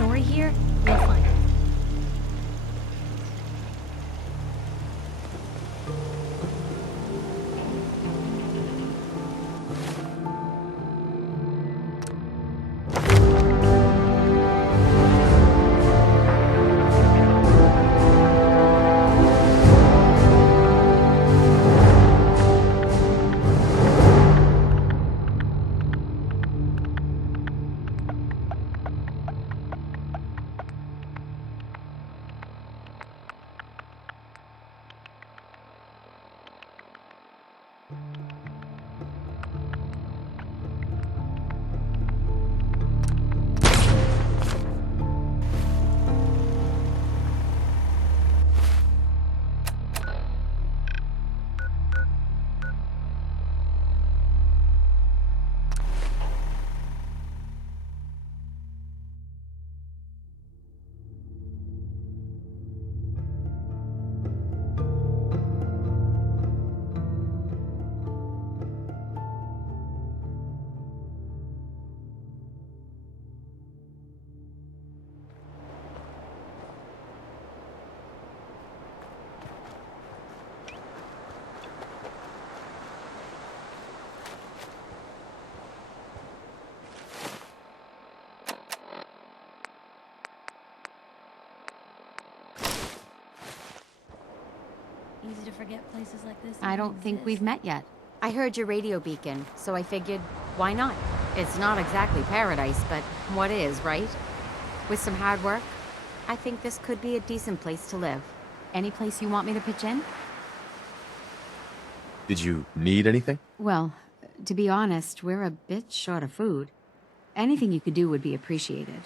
story here, we'll find it. Easy to forget places like this. I don't think we've met yet. I heard your radio beacon, so I figured, why not? It's not exactly paradise, but what is, right? With some hard work, I think this could be a decent place to live. Any place you want me to pitch in? Did you need anything? Well, to be honest, we're a bit short of food. Anything you could do would be appreciated.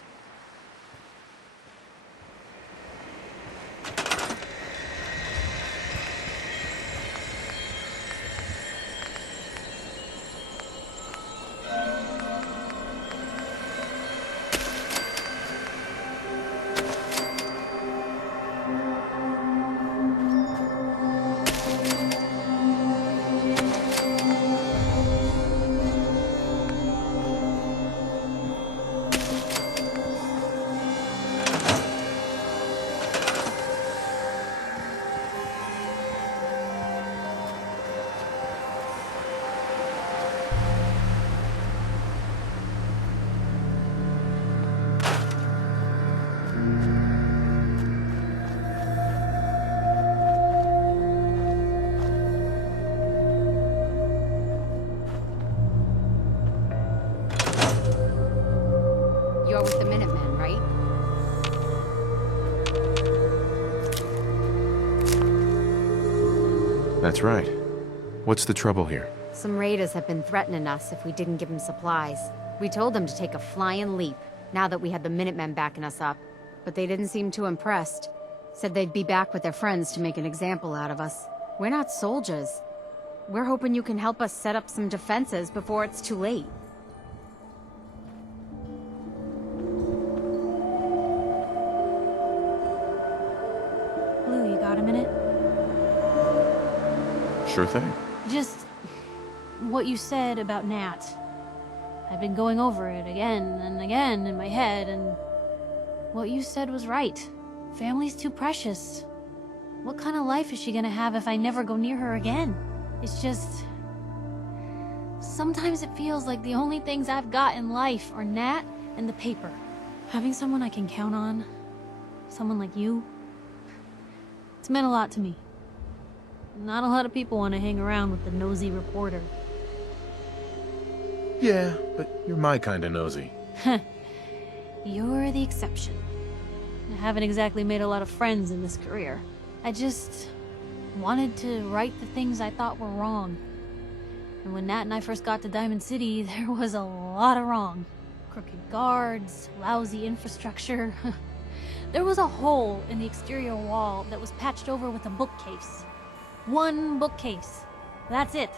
You're with the Minutemen, right? That's right. What's the trouble here? Some raiders have been threatening us if we didn't give them supplies. We told them to take a flying leap, now that we had the Minutemen backing us up. But they didn't seem too impressed. Said they'd be back with their friends to make an example out of us. We're not soldiers. We're hoping you can help us set up some defenses before it's too late. Blue, you got a minute? Sure thing. Just what you said about Nat. I've been going over it again and again in my head, and what you said was right. Family's too precious. What kind of life is she gonna have if I never go near her again? It's just... sometimes it feels like the only things I've got in life are Nat and the paper. Having someone I can count on, someone like you, it's meant a lot to me. Not a lot of people want to hang around with the nosy reporter. Yeah, but you're my kind of nosy. You're the exception. I haven't exactly made a lot of friends in this career. I just wanted to right the things I thought were wrong. And when Nat and I first got to Diamond City, there was a lot of wrong. Crooked guards, lousy infrastructure. There was a hole in the exterior wall that was patched over with a bookcase. One bookcase. That's it.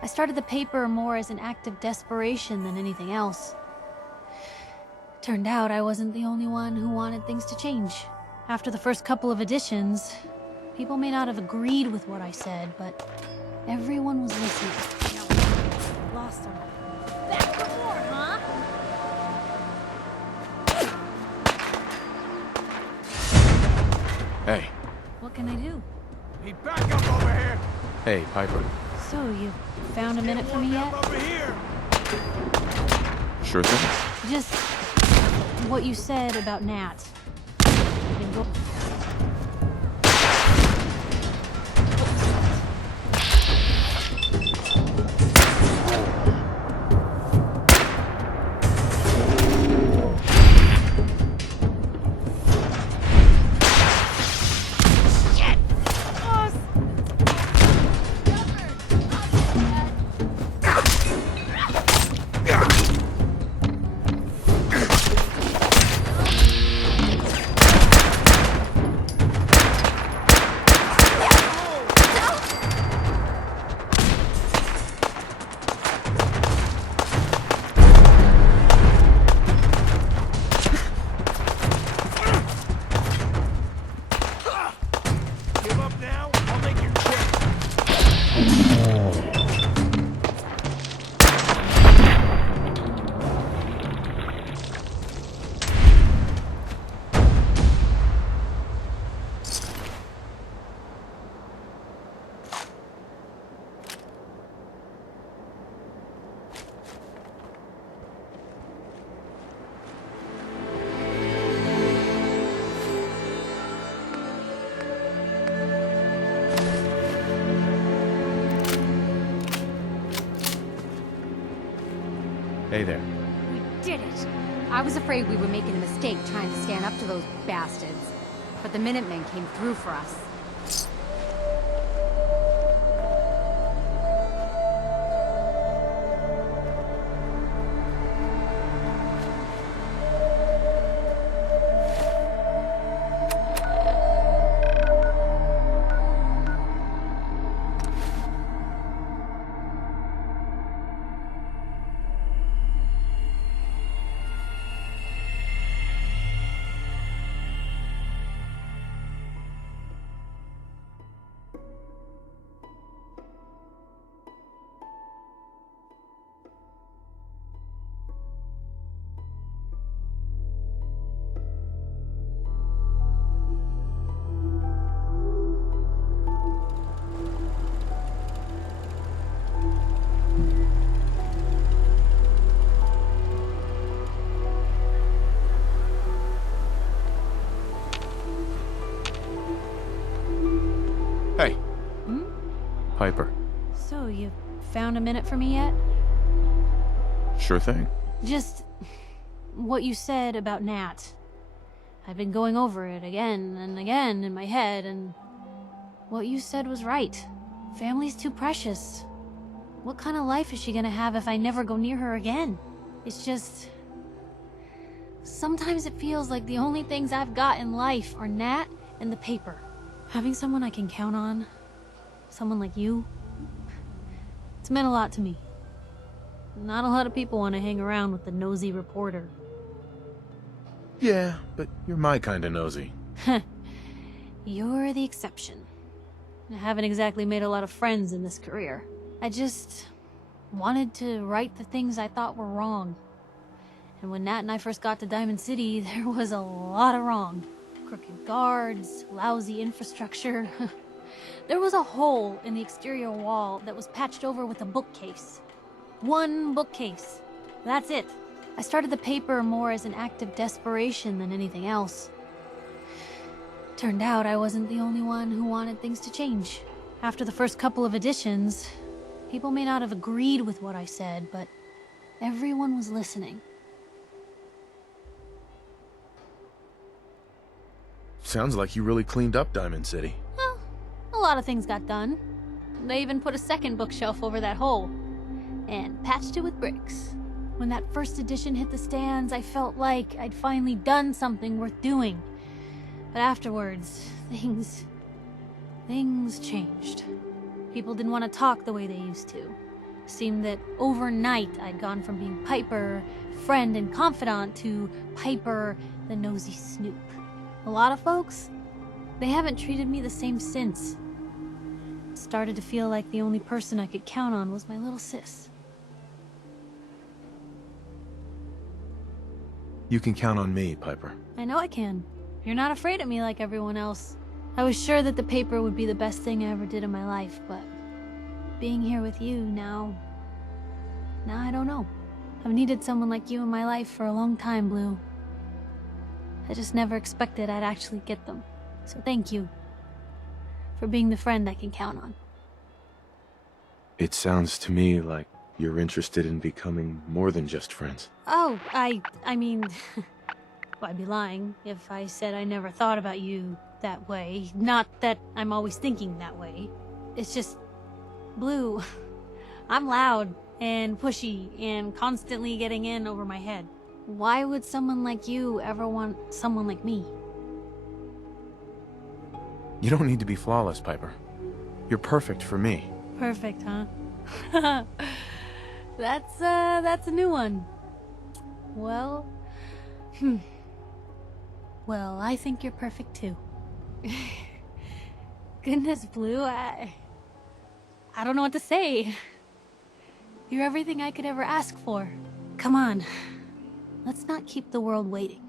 I started the paper more as an act of desperation than anything else. Turned out I wasn't the only one who wanted things to change. After the first couple of editions, people may not have agreed with what I said, but everyone was listening. Lost them. Back for more, huh? Hey. What can I do? Need backup over here. Hey, Piper. So, you found a minute for me yet? Over here. Sure thing. Just what you said about Nat. I've been go- Give up now. I'll make you quit. Hey there. We did it! I was afraid we were making a mistake trying to stand up to those bastards. But the Minutemen came through for us. Hey. Piper. So, you found a minute for me yet? Sure thing. Just what you said about Nat. I've been going over it again and again in my head, and what you said was right. Family's too precious. What kind of life is she gonna have if I never go near her again? It's just... sometimes it feels like the only things I've got in life are Nat and the paper. Having someone I can count on, someone like you, it's meant a lot to me. Not a lot of people want to hang around with the nosy reporter. Yeah, but you're my kind of nosy. You're the exception. I haven't exactly made a lot of friends in this career. I just wanted to right the things I thought were wrong. And when Nat and I first got to Diamond City, there was a lot of wrong. Crooked guards, lousy infrastructure. There was a hole in the exterior wall that was patched over with a bookcase. One bookcase. That's it. I started the paper more as an act of desperation than anything else. Turned out I wasn't the only one who wanted things to change. After the first couple of editions, people may not have agreed with what I said, but everyone was listening. Sounds like you really cleaned up Diamond City. Well, a lot of things got done. They even put a second bookshelf over that hole. And patched it with bricks. When that first edition hit the stands, I felt like I'd finally done something worth doing. But afterwards, things changed. People didn't want to talk the way they used to. Seemed that overnight I'd gone from being Piper, friend and confidant, to Piper, the nosy snoop. A lot of folks, they haven't treated me the same since. It started to feel like the only person I could count on was my little sis. You can count on me, Piper. I know I can. You're not afraid of me like everyone else. I was sure that the paper would be the best thing I ever did in my life, but being here with you now I don't know. I've needed someone like you in my life for a long time, Blue. I just never expected I'd actually get them. So thank you for being the friend I can count on. It sounds to me like you're interested in becoming more than just friends. Oh, I mean, I'd be lying if I said I never thought about you that way. Not that I'm always thinking that way. It's just, Blue, I'm loud and pushy and constantly getting in over my head. Why would someone like you ever want someone like me? You don't need to be flawless, Piper. You're perfect for me. Perfect, huh? That's a new one. Well, well, I think you're perfect too. Goodness, Blue, I don't know what to say. You're everything I could ever ask for. Come on, let's not keep the world waiting.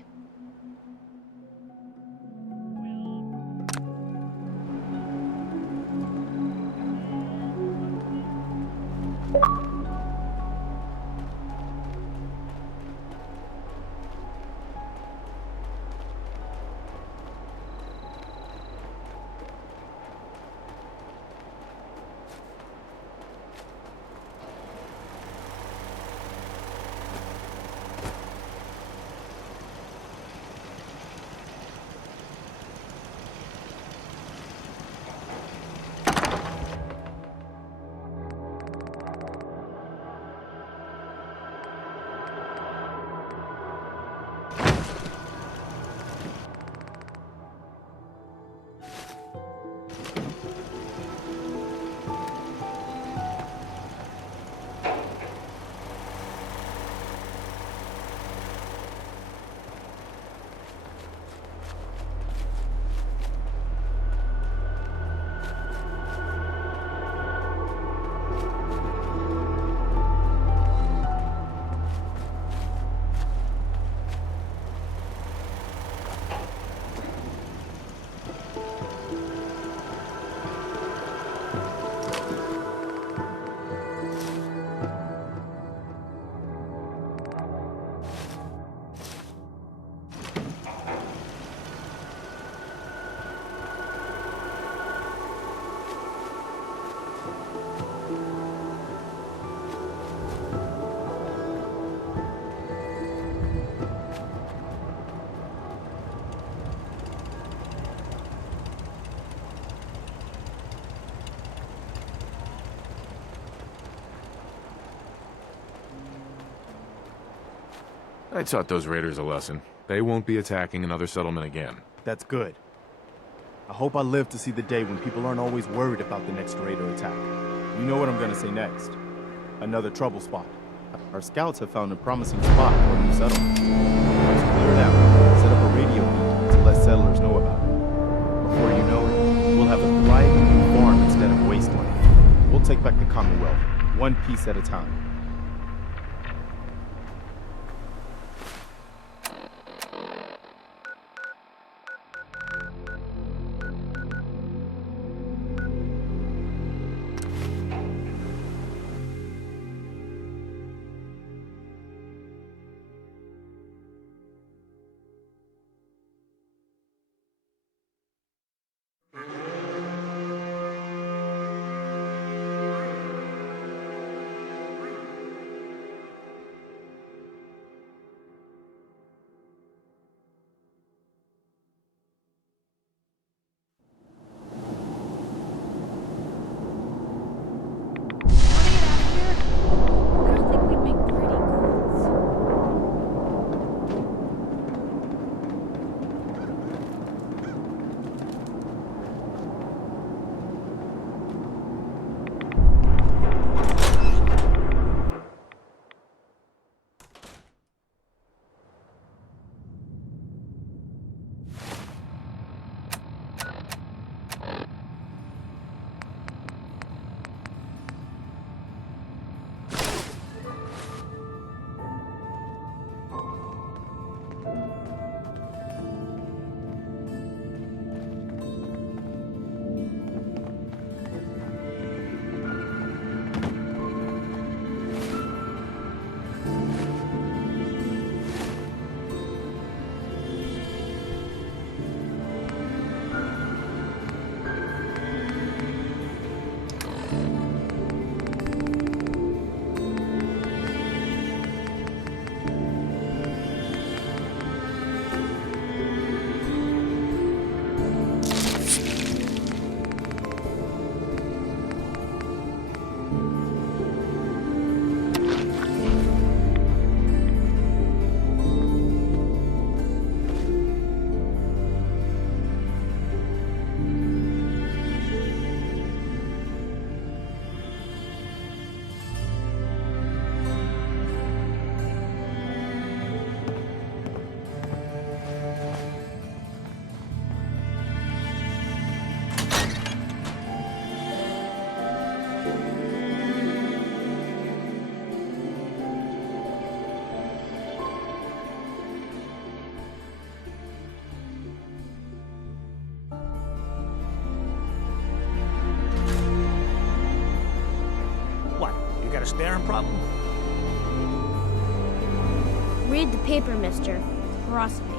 I taught those raiders a lesson. They won't be attacking another settlement again. That's good. I hope I live to see the day when people aren't always worried about the next raider attack. You know what I'm gonna say next. Another trouble spot. Our scouts have found a promising spot for a new settlement. Let's clear it out. Set up a radio feed to let settlers know about it. Before you know it, we'll have a thriving new farm instead of wasteland. We'll take back the Commonwealth, one piece at a time. a staring problem? Read the paper, mister. Philosophy.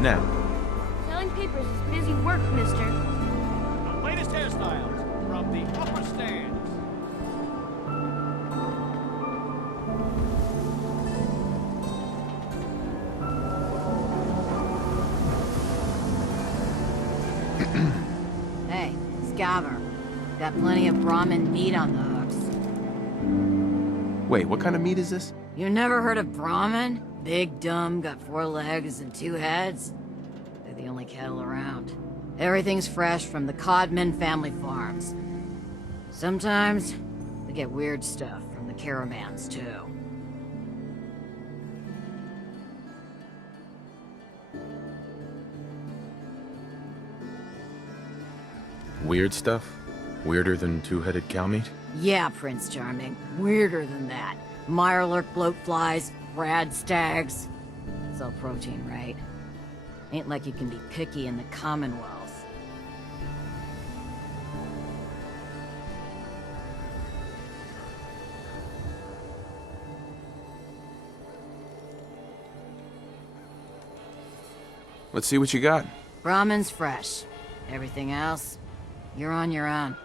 Now, Selling papers is busy work, mister. The latest hairstyles from the upper stands. Hey, Scaver. Got plenty of Brahmin meat on the hooks. wait, what kind of meat is this? You never heard of Brahmin? Big, dumb, got 4 legs and 2 heads. They're the only cattle around. Everything's fresh from the Codman family farms. Sometimes, we get weird stuff from the caravans, too. Weird stuff? Weirder than two-headed cow meat? Yeah, Prince Charming. Weirder than that. Mirelurk bloatflies, rad stags. It's all protein, right? Ain't like you can be picky in the Commonwealth. Let's see what you got. Brahmin's fresh. Everything else, you're on your own.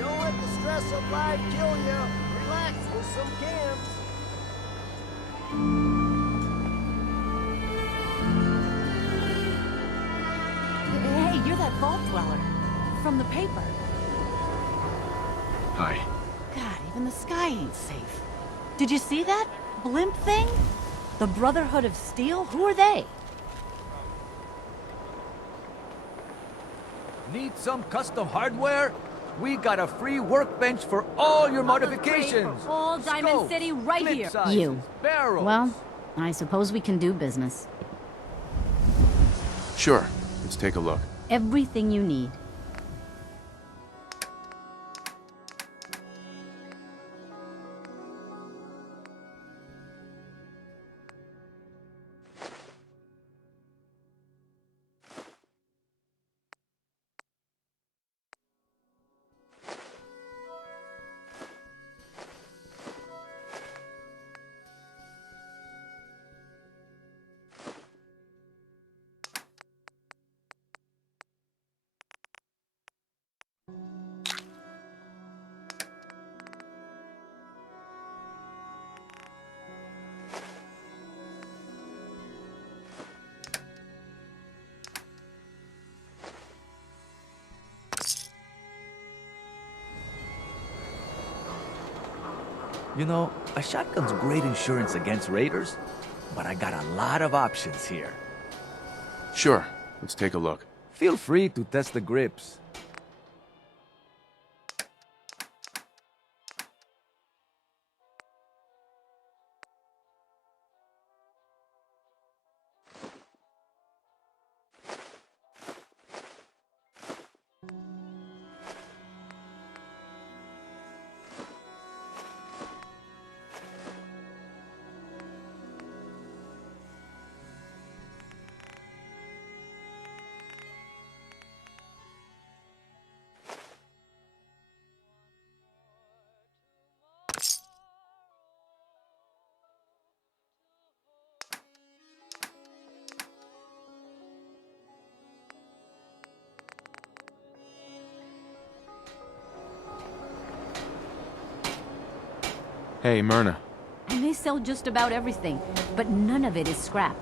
Don't let the stress of life kill you. Relax with some cans. Hey, you're that vault dweller from the paper. Hi. God, even the sky ain't safe. Did you see that blimp thing? The Brotherhood of Steel? Who are they? Need some custom hardware? We got a free workbench for all your modifications. All Diamond Scopes, City right clip here. sizes, You. barrels. Well, I suppose we can do business. Sure. Let's take a look. Everything you need. You know, a shotgun's great insurance against raiders, but I got a lot of options here. Sure. Let's take a look. Feel free to test the grips. Hey, Myrna. And they sell just about everything, but none of it is scrap.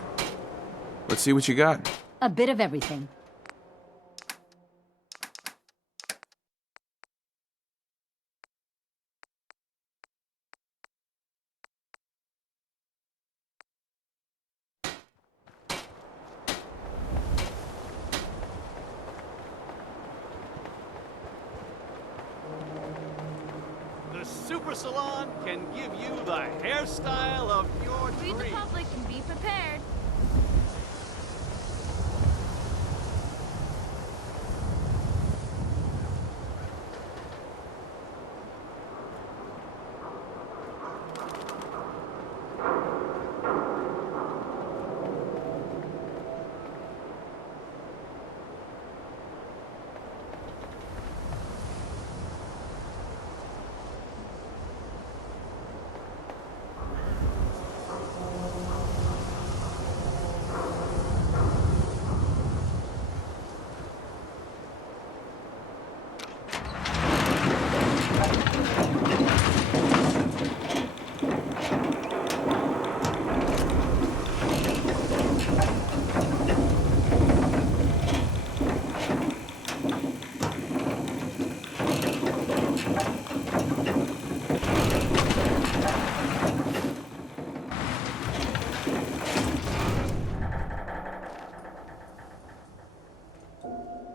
Let's see what you got. A bit of everything. The Super Salon can give you the hairstyle of your We, the dreams. public, can be prepared.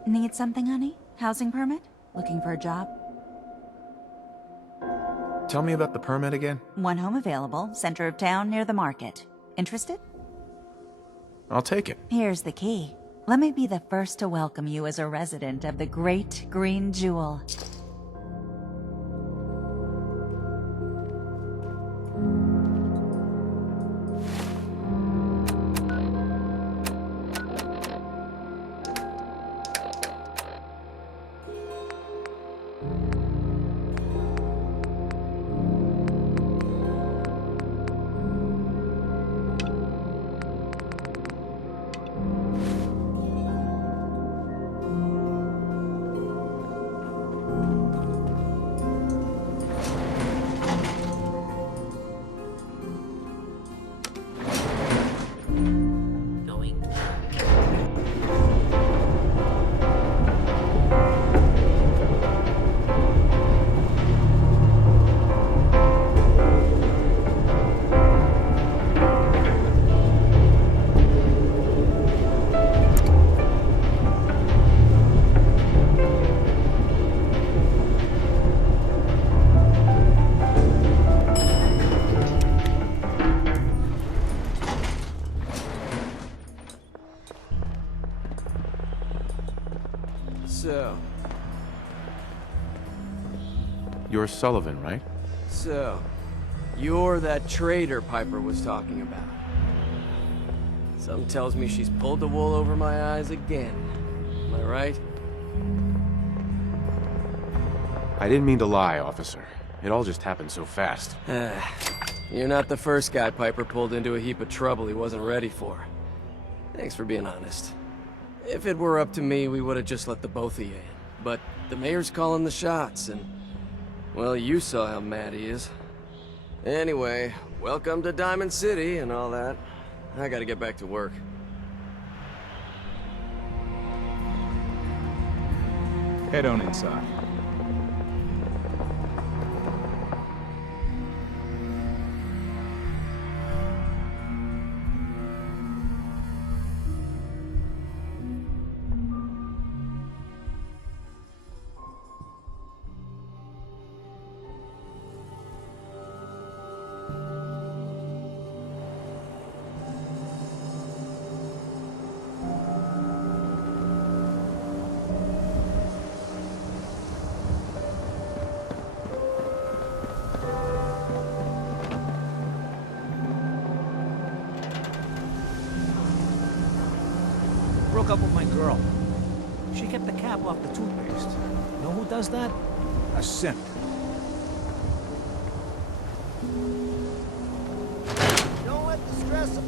Need something, honey? Housing permit? Looking for a job? Tell me about the permit again. One home available, center of town near the market. Interested? I'll take it. Here's the key. Let me be the first to welcome you as a resident of the Great Green Jewel. You're Sullivan, right? So, you're that traitor Piper was talking about. Something tells me she's pulled the wool over my eyes again. Am I right? I didn't mean to lie, officer. It all just happened so fast. You're not the first guy Piper pulled into a heap of trouble he wasn't ready for. Thanks for being honest. If it were up to me, we would have just let the both of you in. But the mayor's calling the shots, and... well, you saw how mad he is. Anyway, welcome to Diamond City and all that. I gotta get back to work. Head on inside. Broke up with my girl. She kept the cap off the toothpaste. Know who does that? A simp. Don't let the stress...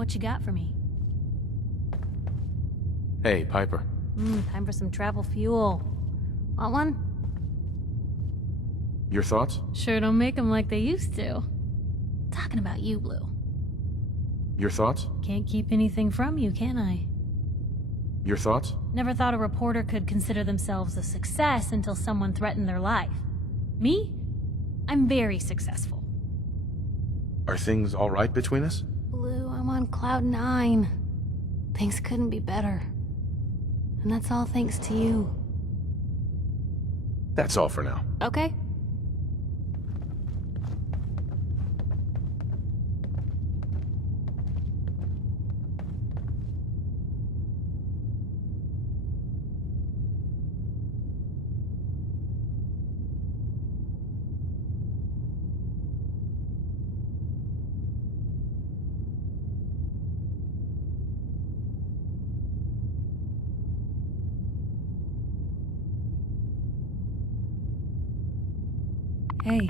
What you got for me? Hey, Piper. Time for some travel fuel. Want one? Your thoughts? Sure don't make them like they used to. Talking about you, Blue. Your thoughts? Can't keep anything from you, can I? Your thoughts? Never thought a reporter could consider themselves a success until someone threatened their life. Me? I'm very successful. Are things all right between us? Blue, I'm on cloud 9. Things couldn't be better. And that's all thanks to you. That's all for now. Okay. Hey.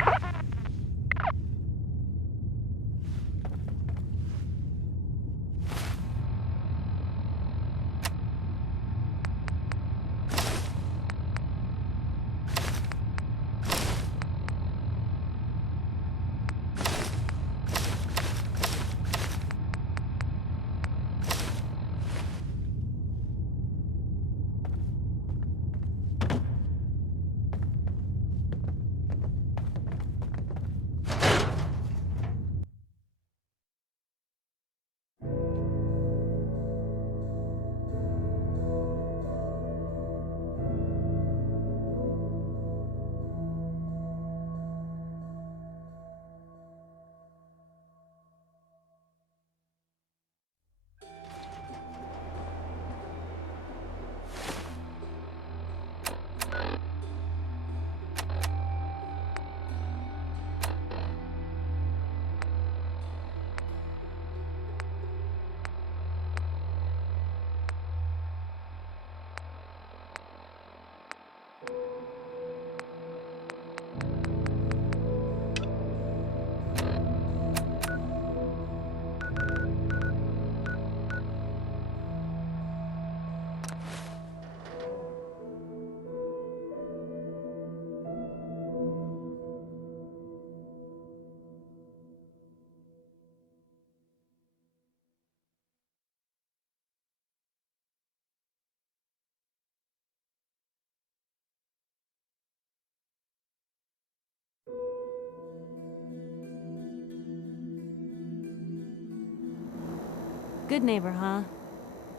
Good neighbor, huh?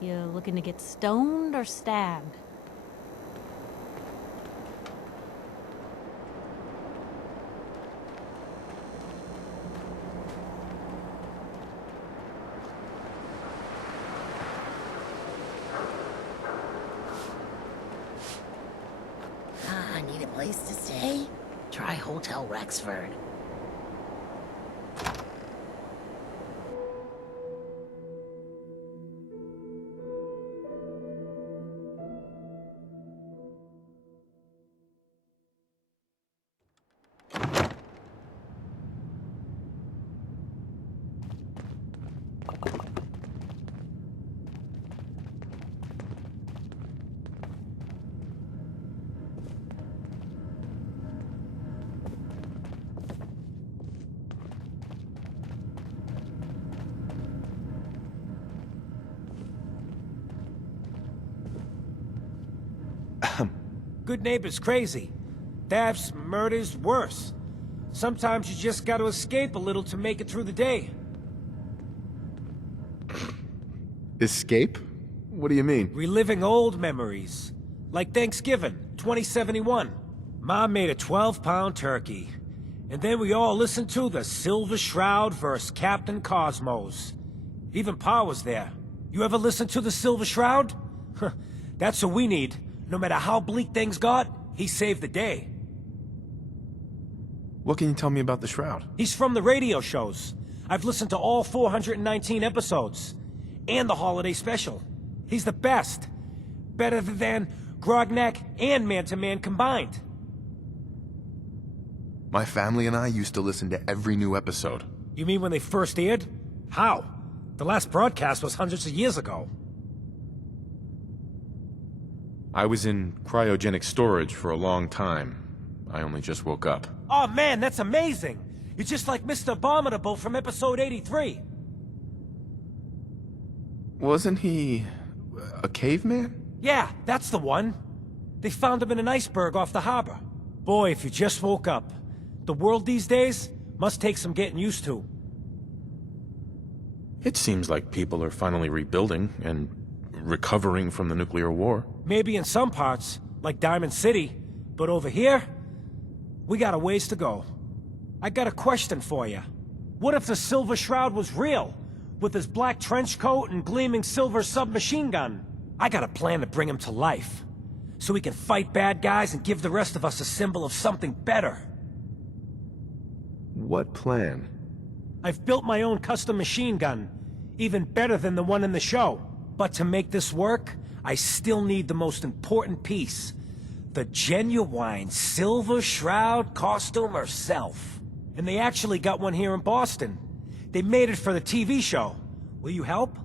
You looking to get stoned or stabbed? I need a place to stay? Try Hotel Rexford. Good neighbor's crazy. Thefts, murders, worse. Sometimes you just gotta escape a little to make it through the day. Escape? What do you mean? Reliving old memories. Like Thanksgiving, 2071. Mom made a 12-pound turkey. And then we all listened to the Silver Shroud vs. Captain Cosmos. Even Pa was there. You ever listen to the Silver Shroud? That's what we need. No matter how bleak things got, he saved the day. What can you tell me about the Shroud? He's from the radio shows. I've listened to all 419 episodes. And the holiday special. He's the best. Better than Grognak and Man to Man combined. My family and I used to listen to every new episode. You mean when they first aired? How? The last broadcast was hundreds of years ago. I was in cryogenic storage for a long time. I only just woke up. Oh man, that's amazing! You're just like Mr. Abominable from episode 83. Wasn't he a caveman? Yeah, that's the one. They found him in an iceberg off the harbor. Boy, if you just woke up. The world these days must take some getting used to. It seems like people are finally rebuilding and recovering from the nuclear war. Maybe in some parts, like Diamond City, but over here, we got a ways to go. I got a question for you. What if the Silver Shroud was real, with his black trench coat and gleaming silver submachine gun? I got a plan to bring him to life, so we can fight bad guys and give the rest of us a symbol of something better. What plan? I've built my own custom machine gun, even better than the one in the show. But to make this work, I still need the most important piece. The genuine Silver Shroud costume herself. And they actually got one here in Boston. They made it for the TV show. Will you help?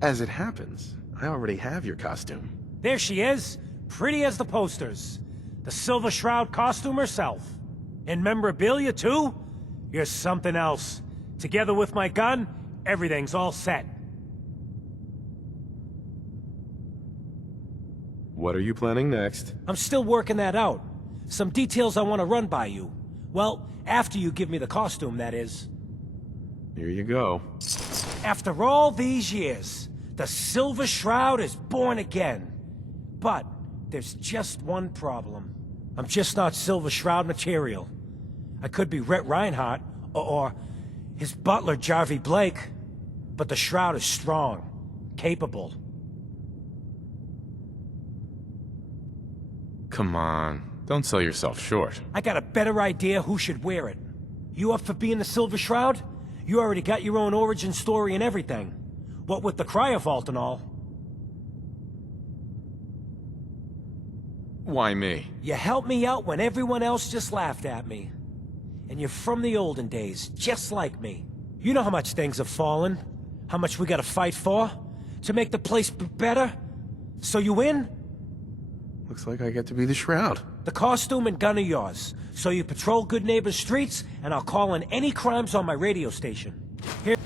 As it happens, I already have your costume. There she is, pretty as the posters. The Silver Shroud costume herself. And memorabilia too? You're something else. Together with my gun, everything's all set. What are you planning next? I'm still working that out. Some details I want to run by you. Well, after you give me the costume, that is. Here you go. After all these years, the Silver Shroud is born again. But there's just one problem. I'm just not Silver Shroud material. I could be Rhett Reinhardt, or his butler, Jarvie Blake. But the Shroud is strong, capable. Come on, don't sell yourself short. I got a better idea who should wear it. You up for being the Silver Shroud? You already got your own origin story and everything. What with the cryovault and all. Why me? You helped me out when everyone else just laughed at me. And you're from the olden days, just like me. You know how much things have fallen, how much we gotta fight for, to make the place better. So you in? Looks like I get to be the Shroud. The costume and gun are yours, so you patrol Good Neighbor's streets, and I'll call in any crimes on my radio station. Here's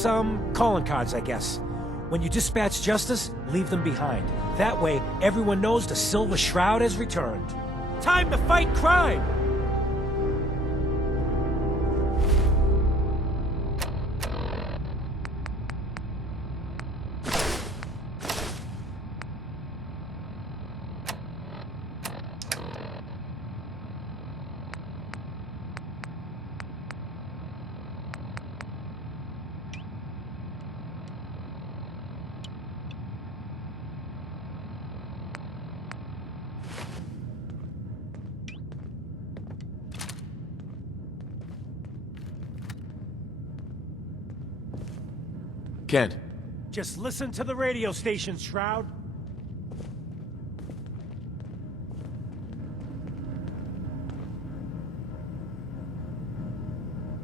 some calling cards, I guess. When you dispatch justice, leave them behind. That way, everyone knows the Silver Shroud has returned. Time to fight crime! Kent. Just listen to the radio station, Shroud.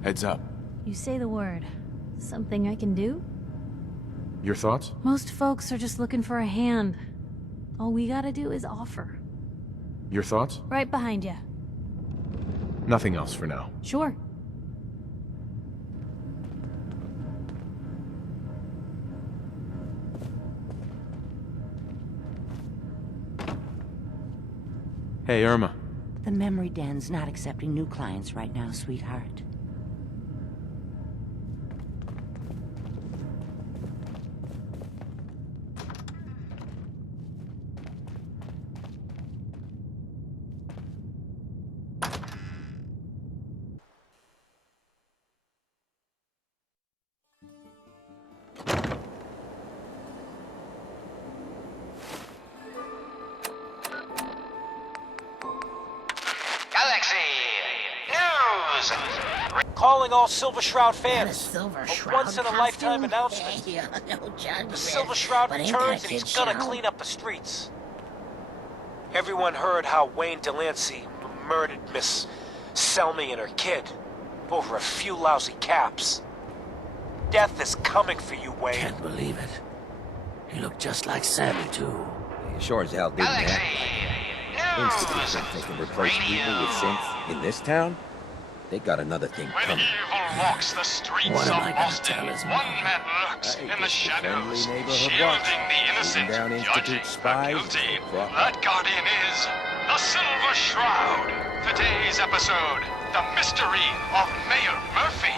Heads up. You say the word. Something I can do? Your thoughts? Most folks are just looking for a hand. All we gotta do is offer. Your thoughts? Right behind you. Nothing else for now. Sure. Hey, Irma. The memory den's not accepting new clients right now, sweetheart. Calling all Silver Shroud fans. Silver A once-in-a-lifetime announcement. Yeah, no judgment. The Silver Shroud But ain't returns that and he's kid gonna show? clean up the streets. Everyone heard how Wayne Delancey murdered Miss Selmy and her kid. Over a few lousy caps. Death is coming for you, Wayne. Can't believe it. He looked just like Sammy, too. He sure as hell didn't act like Institute think they can replace people with synths in this town? They got another thing coming. Walks the streets What am I of gonna Boston. tell his One mom? man lurks in the Friendly shadows, neighborhood shielding watch. the innocent, Down judging Institute the spies. guilty. That guardian is the Silver Shroud. Today's episode, the mystery of Mayor Murphy.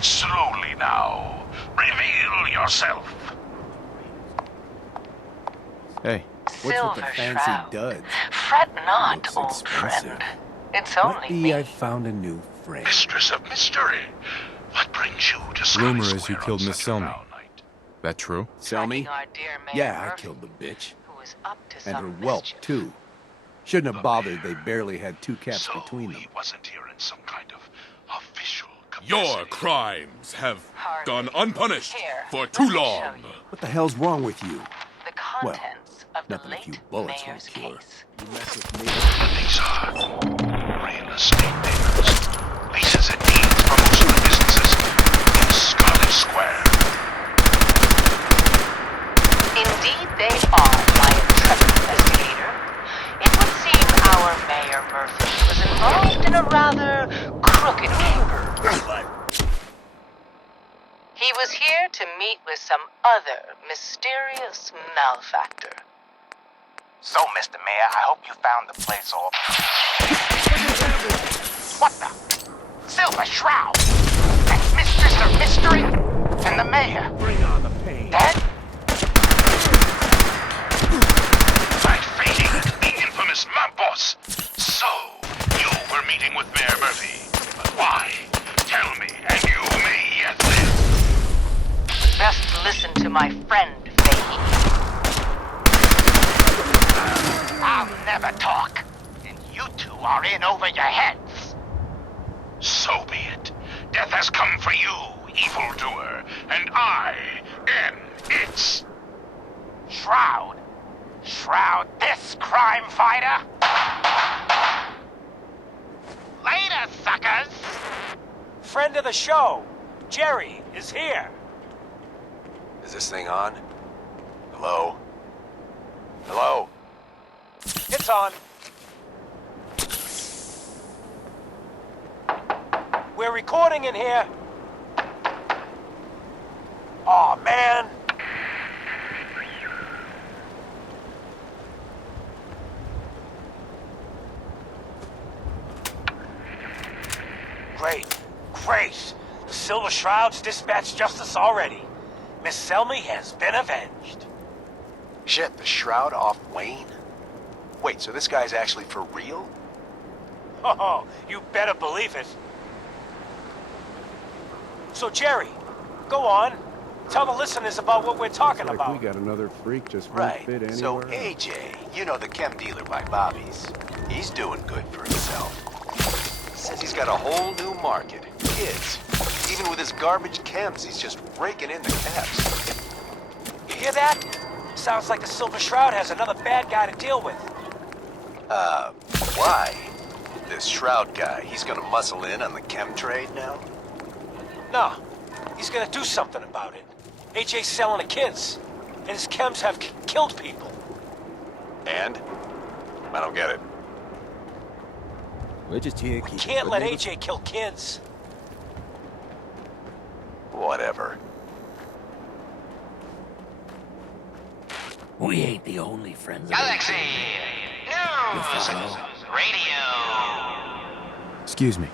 Slowly now, reveal yourself. Hey, what's with the fancy duds? Fret not, Looks old expensive. friend. It's only me. I found a new friend. Mistress of mystery. What brings you to Sky Rumor is you Square killed on Miss such a Selmy. foul night? That true? Selmy? Our dear Mayor Yeah, I Murphy, killed the bitch. who is up to And her some whelp, mischief. too. Shouldn't have bothered, they barely had 2 caps So between them. he wasn't here in some kind of official Your capacity. crimes have Hardly. gone unpunished Here, for let too me show long. you What the hell's wrong with you? The contents of the nothing a few late bullets won't mayor's cure. case. You mess with me. These are real estate papers. Leases and deeds for most of the businesses in Scarlet Square. Indeed they are, my intrepid investigator. It would seem our Mayor Murphy was involved in a rather crooked caper. He was here to meet with some other mysterious malefactor. So, Mr. Mayor, I hope you found the place all... What the? Silver Shroud! That's Mistress of Mystery? And the Mayor? Bring on the pain. Dead? Fight fading, the infamous mob boss. So, you were meeting with Mayor Murphy. But why? Tell me, and you may yet live. Best listen to my friend, Fahey. I'll never talk. And you two are in over your heads. So be it. Death has come for you, evildoer, and I am its Shroud. Shroud this crime fighter. Later, suckers. Friend of the show, Jerry, is here. Is this thing on? Hello? Hello? It's on. We're recording in here. Aw, man. Great. Great. The Silver Shroud's dispatched justice already. Miss Selmy has been avenged. Shit, the Shroud off Wayne? Wait, so this guy's actually for real? Oh, you better believe it. So, Jerry, go on. Tell the listeners about what we're talking about. We got another freak just won't Right. fit anywhere. So AJ, you know the chem dealer by Bobby's. He's doing good for himself. Says he's got a whole new market. Kids. Even with his garbage chems, he's just raking in the caps. You hear that? Sounds like the Silver Shroud has another bad guy to deal with. Why? This Shroud guy, he's gonna muscle in on the chem trade now? No, he's gonna do something about it. AJ's selling the kids, and his chems have killed people. And? I don't get it. We're just here. We can't let AJ kill kids. Whatever. We ain't the only friends. Galaxy! News! Radio! Excuse me.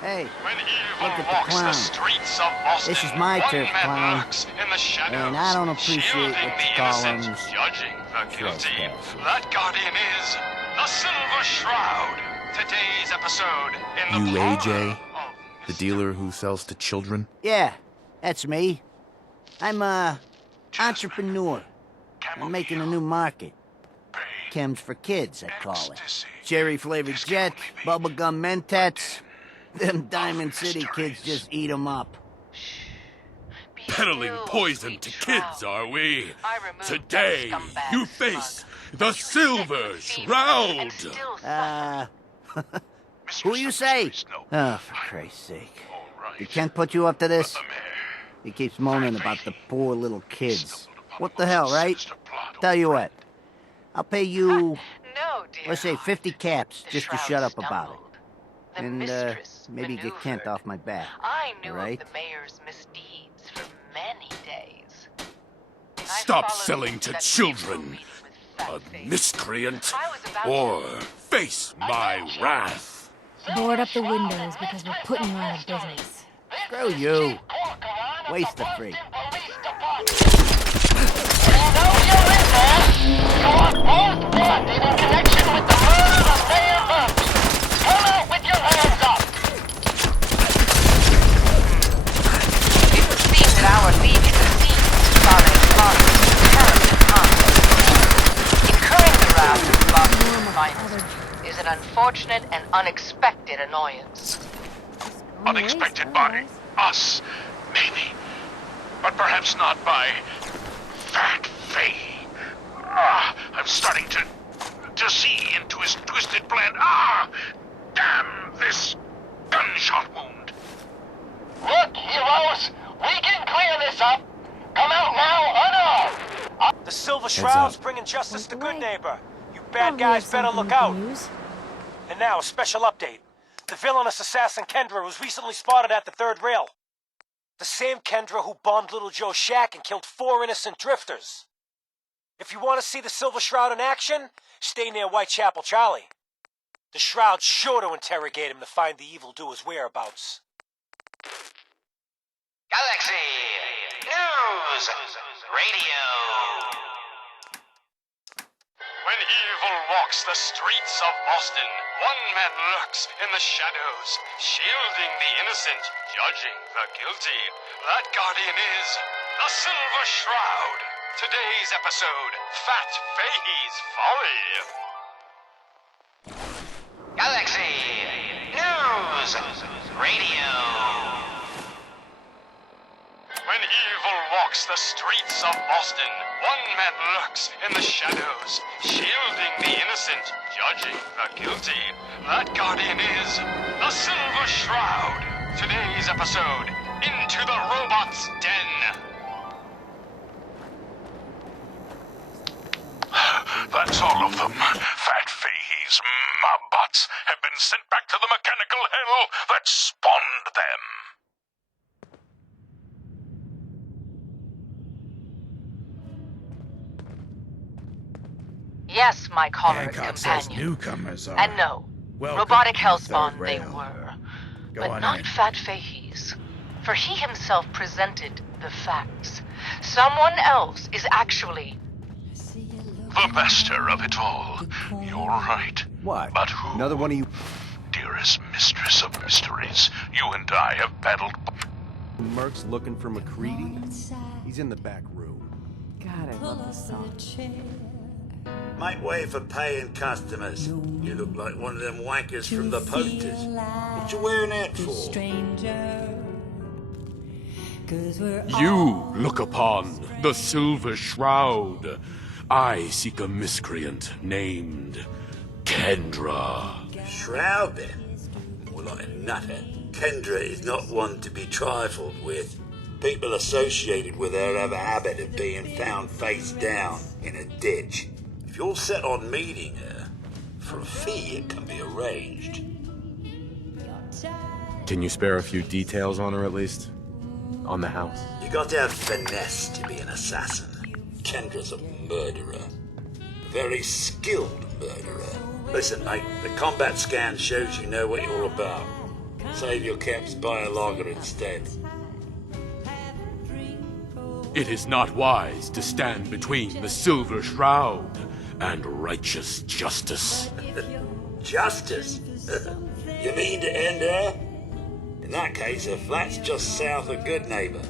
Hey, When look evil at the walks clown. the streets of Boston, This is my one turf, man clown. lurks in the shadows, And I don't appreciate shielding what the you call innocent, them judging the guilty. trespassers. That guardian is the Silver Shroud. Today's episode in the You parlor AJ? of The dealer who sells to children? Yeah, that's me. I'm a entrepreneur. I'm making a new market. Chems for kids, I call it. Cherry-flavored jets, bubblegum mentats. Them Diamond City kids just eat 'em up. Peddling poison to kids, are we? Today, you face The Silver Shroud! Who you say? Oh, for Christ's sake. Did Kent put you up to this? He keeps moaning about the poor little kids. What the hell, right? Tell you what. I'll pay you, let's say 50 caps just to shut up about it. And, maybe get Kent off my back. I knew right? of the mayor's misdeeds for many days. Stop selling to children, a miscreant, or face my wrath. Board up the windows because we're putting you out of business. Screw you. Waste the free. Our league is a thief, following Boston's terrible conflict. Incurring the wrath of Boston's finest is an unfortunate and unexpected annoyance. Unexpected by us, maybe. But perhaps not by Fat Faye. I'm starting to see into his twisted plan. Damn this gunshot wound. Look, heroes! We can clear this up! Come out now, unarmed! The Silver Shroud's bringing justice to Good Neighbor. You bad guys better look out. And now, a special update. The villainous assassin Kendra was recently spotted at the third rail. The same Kendra who bombed Little Joe's shack and killed 4 innocent drifters. If you want to see the Silver Shroud in action, stay near Whitechapel Charlie. The Shroud's sure to interrogate him to find the evildoer's whereabouts. Galaxy News Radio. When evil walks the streets of Boston, one man lurks in the shadows, shielding the innocent, judging the guilty. That guardian is the Silver Shroud. Today's episode, Fat Faye's Folly. Galaxy News Radio. When evil walks the streets of Boston, one man lurks in the shadows, shielding the innocent, judging the guilty. That guardian is the Silver Shroud. Today's episode, Into the Robot's Den. That's all of them. Fat Faye's mob-bots have been sent back to the mechanical hell that spawned them. Yes, my caller says companion. newcomers are. And no, welcome robotic to the hellspawn third they rail. were. Go But on not in. Fat Faye's. For he himself presented the facts. Someone else is actually... The master of it all. You're right. What? But who? Another one of you Dearest mistress of mysteries, you and I have battled... mercs looking for McCready? He's in the back room. God, I love this song. Make way for paying customers. You look like one of them wankers from the posters. What you wearing that for? You look upon the Silver Shroud. I seek a miscreant named Kendra. Shroud, then? More like a nutter. Kendra is not one to be trifled with. People associated with her have a habit of being found face down in a ditch. If you're set on meeting her, for a fee it can be arranged. Can you spare a few details on her at least? On the house? You got to have finesse to be an assassin. Kendra's a murderer. A very skilled murderer. Listen, mate, the combat scan shows you know what you're about. Save your caps, buy a lager instead. It is not wise to stand between the Silver Shroud and righteous justice. Justice? You mean to end her? In that case, her flat's just south of Good Neighbor.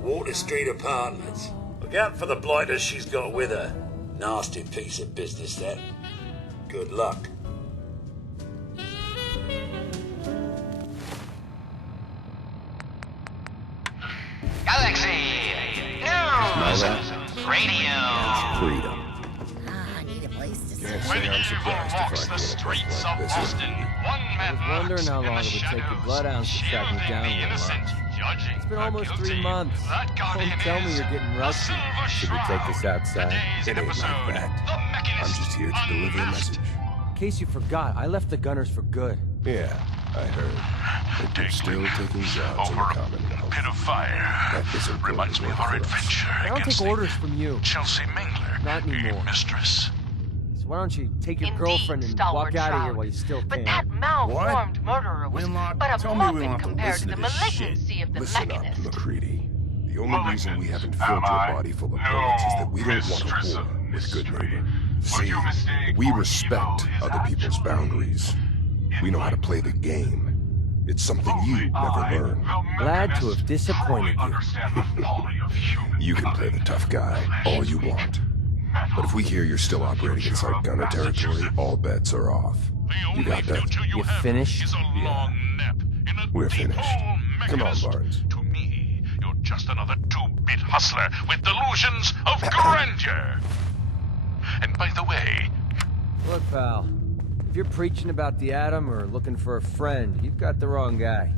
Water Street Apartments. Look out for the blighters she's got with her. Nasty piece of business, that. Good luck. Galaxy News Radio. Freedom. I need a say I'm surprised to find you in a place like this. I was wondering how long it would take the Bloodhounds to track me down real live. It's been almost 3 months. Don't tell me you're getting rusty. Should we take this outside? It ain't like that. I'm just here to deliver a message. In case you forgot, I left the Gunners for good. Yeah, I heard. But you're still taking jobs in the Commonwealth. Pit of fire. That isn't Reminds me of our adventure I don't against take orders from you. Chelsea Mingler. Not anymore. Mistress. So why don't you take your Indeed, girlfriend and stalwart walk out of here Shroud. while you still can? But that malformed murderer was Winlock, but a tell me we muppet want to compared listen to to the this malignancy shit. of the Listen mechanist. up, McCready. The only reason we haven't filled your body full of bullets is that we don't want a war with good neighbor. See, we respect other people's boundaries. We know how to play the game. It's something you never learned. Glad to have disappointed you. You can play the tough guy all you want. But if we hear you're still operating inside Gunner territory, all bets are off. You got that? You finished? Yeah. We're finished. Come on, Barnes. To me, you're just another two-bit hustler with delusions of grandeur. And by the way, Look, pal. If you're preaching about the atom or looking for a friend, you've got the wrong guy.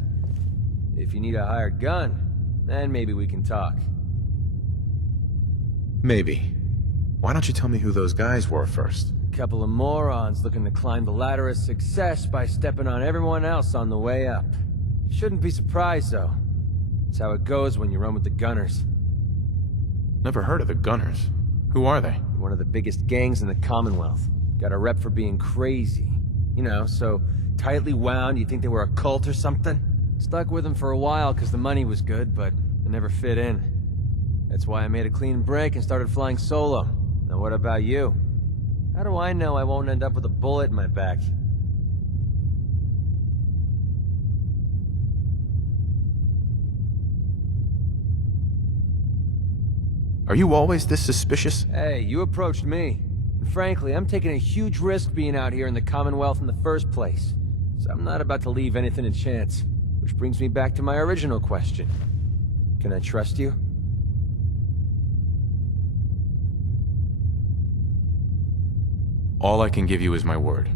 If you need a hired gun, then maybe we can talk. Maybe. Why don't you tell me who those guys were first? A couple of morons looking to climb the ladder of success by stepping on everyone else on the way up. Shouldn't be surprised, though. It's how it goes when you run with the Gunners. Never heard of the Gunners. Who are they? One of the biggest gangs in the Commonwealth. Got a rep for being crazy. You know, so tightly wound you'd think they were a cult or something. Stuck with them for a while because the money was good, but it never fit in. That's why I made a clean break and started flying solo. Now what about you? How do I know I won't end up with a bullet in my back? Are you always this suspicious? Hey, you approached me. And frankly, I'm taking a huge risk being out here in the Commonwealth in the first place. So I'm not about to leave anything to chance. Which brings me back to my original question. Can I trust you? All I can give you is my word.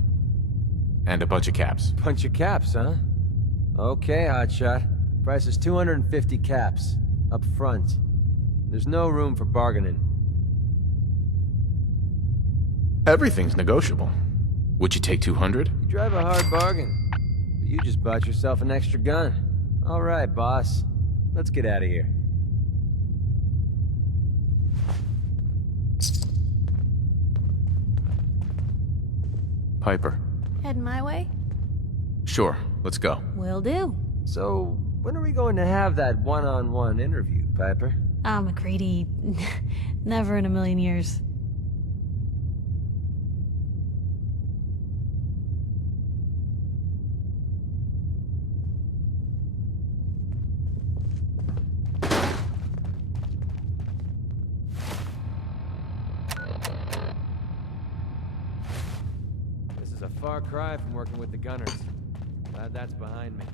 And a bunch of caps. Bunch of caps, huh? Okay, hotshot. Price is 250 caps. Up front. There's no room for bargaining. Everything's negotiable. Would you take 200? You drive a hard bargain. But you just bought yourself an extra gun. All right, boss. Let's get out of here. Piper. Heading my way? Sure, let's go. Will do. So, when are we going to have that one-on-one interview, Piper? McCready. Never in a million years. This is a far cry from working with the Gunners. Glad that's behind me.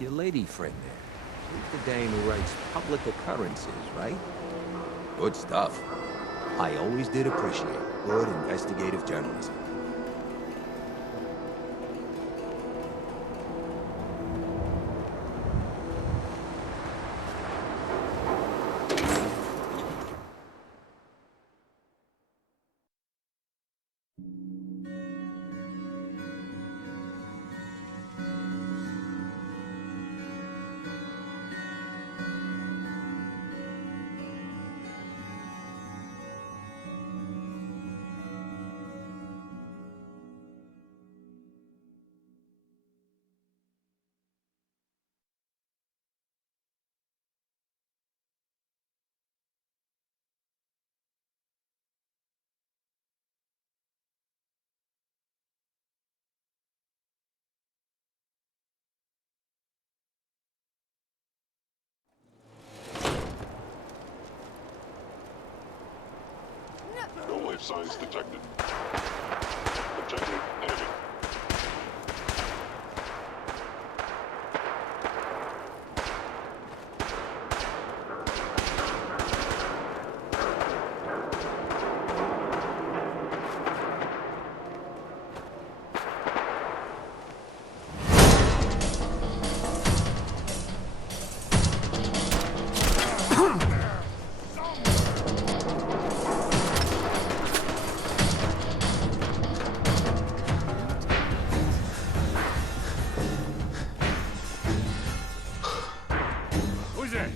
Your lady friend there. She's the dame who writes public occurrences, right? Good stuff. I always did appreciate good investigative journalism. life signs detected. Objective enemy. Who's that?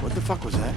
What the fuck was that?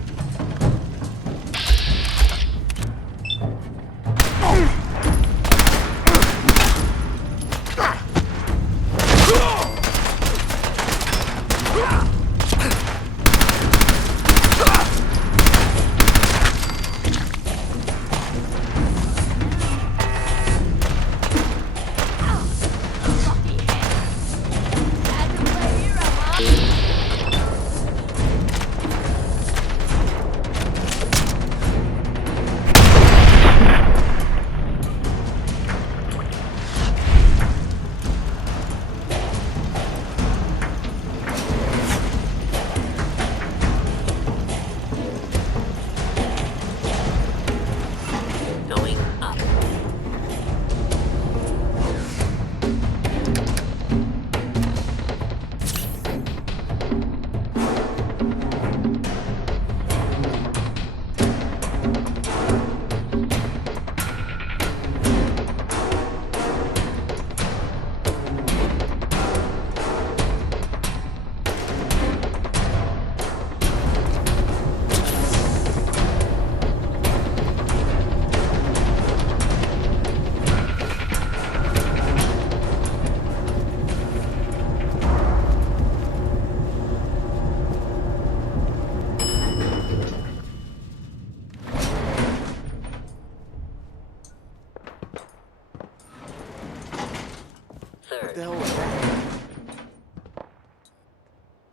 What the hell was that?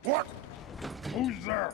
What? Who's there?